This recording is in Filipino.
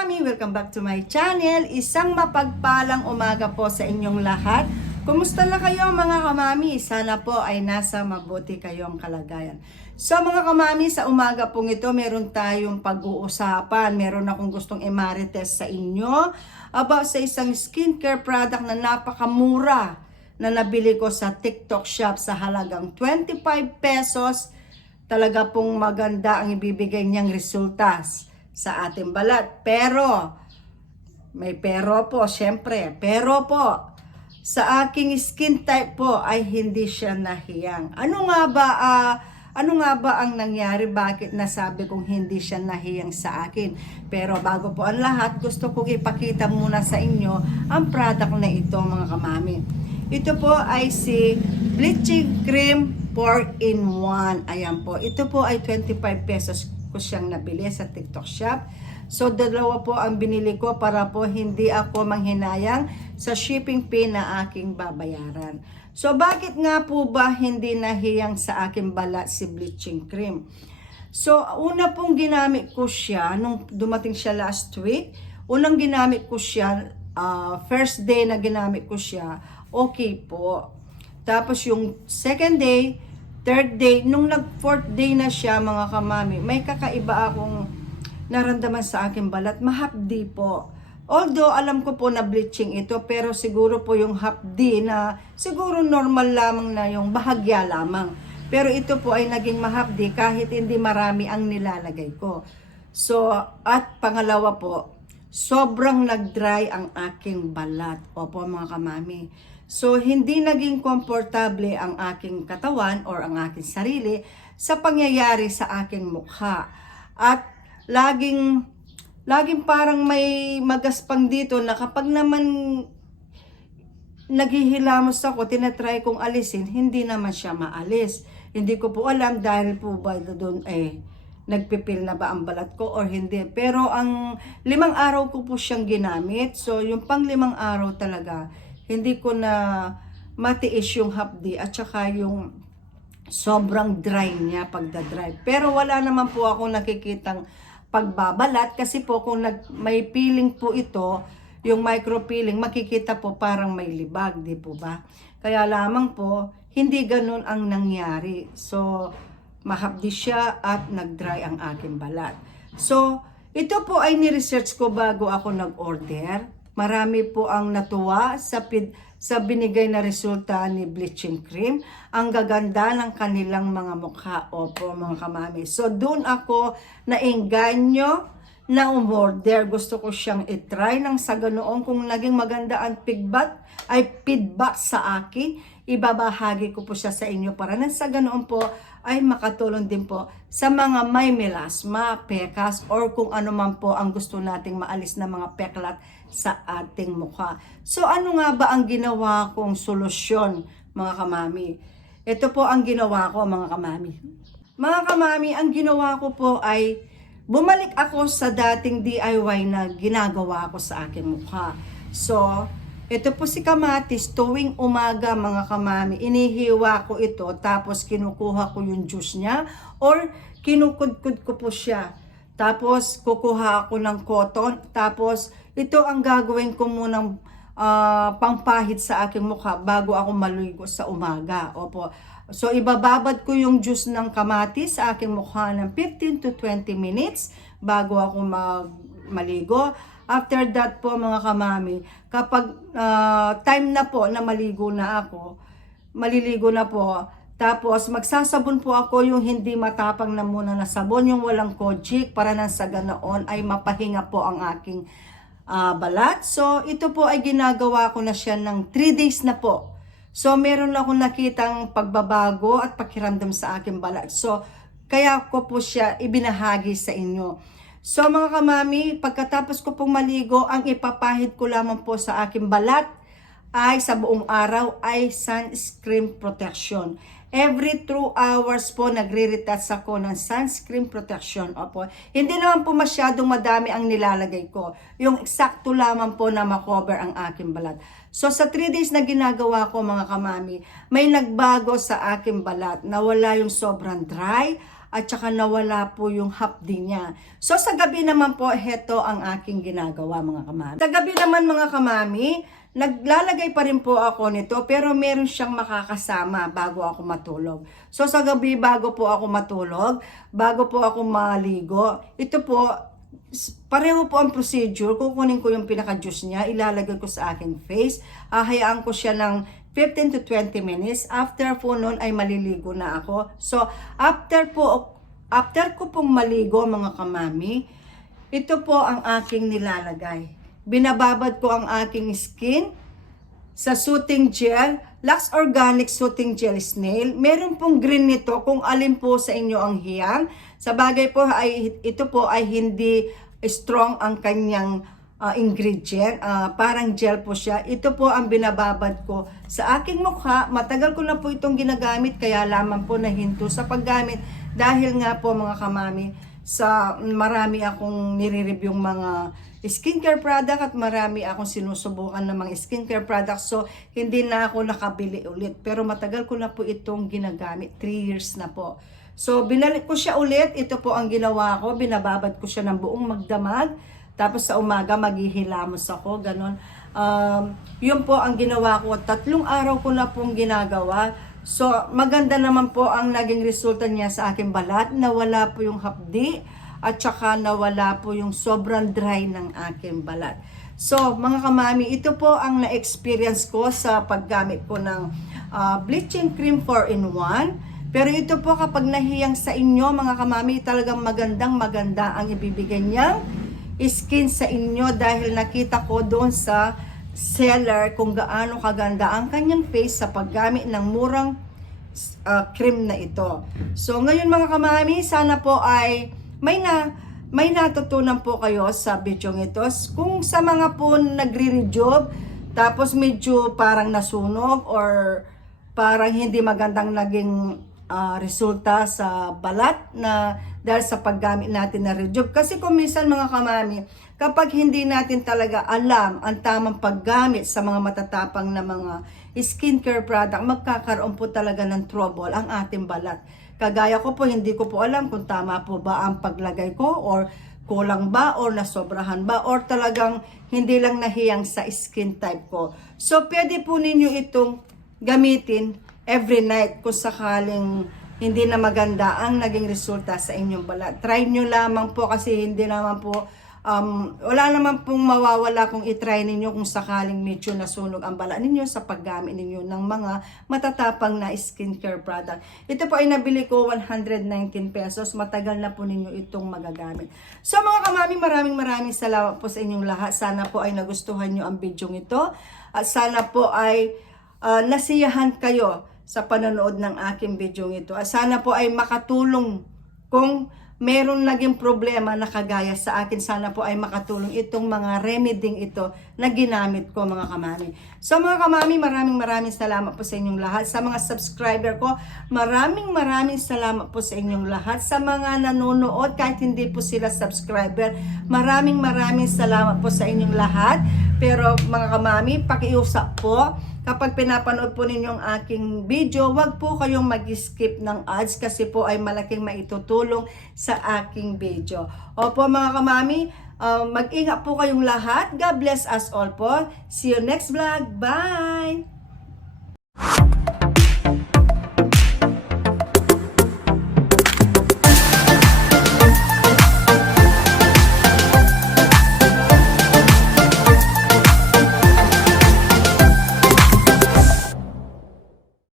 kamami! Welcome back to my channel. Isang mapagpalang umaga po sa inyong lahat. Kumusta na kayo mga kamami? Sana po ay nasa mabuti kayong kalagayan. So mga kamami, sa umaga pong ito, meron tayong pag-uusapan. Meron akong gustong imarites sa inyo about sa isang skincare product na napakamura na nabili ko sa TikTok shop sa halagang 25 pesos. Talaga pong maganda ang ibibigay niyang resultas sa ating balat. Pero, may pero po, syempre. Pero po, sa aking skin type po ay hindi siya nahiyang. Ano nga ba, ah, ano nga ba ang nangyari? Bakit nasabi kong hindi siya nahiyang sa akin? Pero bago po ang lahat, gusto kong ipakita muna sa inyo ang product na ito mga kamami. Ito po ay si Bleaching Cream 4-in-1. Ayan po. Ito po ay 25 pesos ko siyang nabili sa TikTok shop. So, dalawa po ang binili ko para po hindi ako manghinayang sa shipping fee na aking babayaran. So, bakit nga po ba hindi nahiyang sa aking balat si bleaching cream? So, una pong ginamit ko siya nung dumating siya last week. Unang ginamit ko siya, ah, first day na ginamit ko siya, okay po. Tapos yung second day, third day, nung nag-fourth day na siya mga kamami, may kakaiba akong naramdaman sa aking balat. Mahapdi po. Although alam ko po na bleaching ito, pero siguro po yung hapdi na siguro normal lamang na yung bahagya lamang. Pero ito po ay naging mahapdi kahit hindi marami ang nilalagay ko. So, at pangalawa po, sobrang nag-dry ang aking balat. Opo mga kamami. So, hindi naging komportable ang aking katawan or ang aking sarili sa pangyayari sa aking mukha. At laging, laging parang may magaspang dito na kapag naman naghihilamos ako, tinatry kong alisin, hindi naman siya maalis. Hindi ko po alam dahil po ba doon eh, nagpipil na ba ang balat ko or hindi. Pero ang limang araw ko po siyang ginamit. So, yung pang limang araw talaga, hindi ko na matiis yung hapdi at saka yung sobrang dry niya pagda-dry. Pero wala naman po ako nakikitang pagbabalat kasi po kung nag, may peeling po ito, yung micro peeling, makikita po parang may libag, di po ba? Kaya lamang po, hindi ganun ang nangyari. So, mahapdi siya at nag-dry ang aking balat. So, ito po ay ni-research ko bago ako nag-order. Marami po ang natuwa sa sa binigay na resulta ni bleaching cream. Ang gaganda ng kanilang mga mukha. Opo, mga kamami. So, doon ako nainganyo na umorder. Gusto ko siyang itry ng sa ganoon kung naging maganda ang feedback ay feedback sa akin. Ibabahagi ko po siya sa inyo para nang sa ganoon po ay makatulong din po sa mga may melasma, pekas, or kung ano man po ang gusto nating maalis na mga peklat sa ating mukha. So ano nga ba ang ginawa kong solusyon mga kamami? Ito po ang ginawa ko mga kamami. Mga kamami, ang ginawa ko po ay bumalik ako sa dating DIY na ginagawa ko sa aking mukha. So, ito po si kamatis, tuwing umaga mga kamami, inihiwa ko ito, tapos kinukuha ko yung juice niya, or kinukudkud ko po siya. Tapos, kukuha ako ng cotton, tapos, ito ang gagawin ko munang ah, pangpahid sa aking mukha bago ako malugo sa umaga. Opo. So, ibababad ko yung juice ng kamatis sa aking mukha ng 15 to 20 minutes bago ako mag maligo. After that po mga kamami, kapag ah, time na po na maligo na ako, maliligo na po, tapos magsasabon po ako yung hindi matapang na muna na sabon, yung walang kojic para nang sa ganoon ay mapahinga po ang aking ah, balat. So ito po ay ginagawa ko na siya ng 3 days na po. So meron akong nakitang pagbabago at pakiramdam sa aking balat. So kaya ko po siya ibinahagi sa inyo. So mga kamami, pagkatapos ko pong maligo, ang ipapahid ko lamang po sa aking balat ay sa buong araw ay sunscreen protection. Every 2 hours po nagre-retouch ako ng sunscreen protection. Opo. Hindi naman po masyadong madami ang nilalagay ko. Yung eksakto lamang po na makover ang aking balat. So sa 3 days na ginagawa ko mga kamami, may nagbago sa aking balat. Nawala yung sobrang dry at saka nawala po yung hapdi niya. So sa gabi naman po, heto ang aking ginagawa mga kamami. Sa gabi naman mga kamami, naglalagay pa rin po ako nito pero meron siyang makakasama bago ako matulog. So sa gabi bago po ako matulog, bago po ako maligo, ito po pareho po ang procedure. Kukunin ko yung pinaka-juice niya, ilalagay ko sa aking face. Ahayaan ko siya ng 15 to 20 minutes. After po nun ay maliligo na ako. So, after po, after ko pong maligo mga kamami, ito po ang aking nilalagay. Binababad ko ang aking skin sa soothing gel, Lux Organic Soothing Gel Snail. Meron pong green nito kung alin po sa inyo ang hiyang. Sa bagay po ay ito po ay hindi strong ang kanyang ah, ingredient. Ah, parang gel po siya. Ito po ang binababad ko sa aking mukha. Matagal ko na po itong ginagamit kaya lamang po nahinto sa paggamit dahil nga po mga kamami sa marami akong nire-review mga skincare product at marami akong sinusubukan ng mga skincare products. So, hindi na ako nakabili ulit. Pero matagal ko na po itong ginagamit. 3 years na po. So, binalik ko siya ulit. Ito po ang ginawa ko. Binababad ko siya ng buong magdamag. Tapos sa umaga, maghihilamos ako. Ganon. Um, yun po ang ginawa ko. Tatlong araw ko na pong ginagawa. So, maganda naman po ang naging resulta niya sa aking balat. Nawala po yung hapdi at saka nawala po yung sobrang dry ng aking balat. So, mga kamami, ito po ang na-experience ko sa paggamit ko ng ah, bleaching cream 4-in-1. Pero ito po kapag nahiyang sa inyo, mga kamami, talagang magandang maganda ang ibibigay niyang skin sa inyo dahil nakita ko doon sa seller kung gaano kaganda ang kanyang face sa paggamit ng murang uh, cream na ito. So ngayon mga kamami, sana po ay may na may natutunan po kayo sa video ito. Kung sa mga po nagre-rejob, tapos medyo parang nasunog or parang hindi magandang naging ah, resulta sa balat na dahil sa paggamit natin na rejuve. Kasi kung minsan mga kamami, kapag hindi natin talaga alam ang tamang paggamit sa mga matatapang na mga skincare product, magkakaroon po talaga ng trouble ang ating balat. Kagaya ko po, hindi ko po alam kung tama po ba ang paglagay ko or kulang ba or nasobrahan ba or talagang hindi lang nahiyang sa skin type ko. So, pwede po ninyo itong gamitin every night kung sakaling hindi na maganda ang naging resulta sa inyong balat. Try nyo lamang po kasi hindi naman po um, wala naman pong mawawala kung itry ninyo kung sakaling medyo nasunog ang balat ninyo sa paggamit ninyo ng mga matatapang na skincare product. Ito po ay nabili ko 119 pesos. Matagal na po ninyo itong magagamit. So mga kamami, maraming maraming salamat po sa inyong lahat. Sana po ay nagustuhan nyo ang video ito. At sana po ay ah, nasiyahan kayo sa panonood ng aking video ito. At sana po ay makatulong kung meron naging problema na kagaya sa akin, sana po ay makatulong itong mga remeding ito na ginamit ko mga kamami. So mga kamami, maraming maraming salamat po sa inyong lahat. Sa mga subscriber ko, maraming maraming salamat po sa inyong lahat. Sa mga nanonood, kahit hindi po sila subscriber, maraming maraming salamat po sa inyong lahat. Pero mga kamami, pakiusap po, kapag pinapanood po ninyo ang aking video, wag po kayong mag-skip ng ads kasi po ay malaking maitutulong sa aking video. Opo mga kamami, uh, mag-ingat po kayong lahat. God bless us all po. See you next vlog. Bye!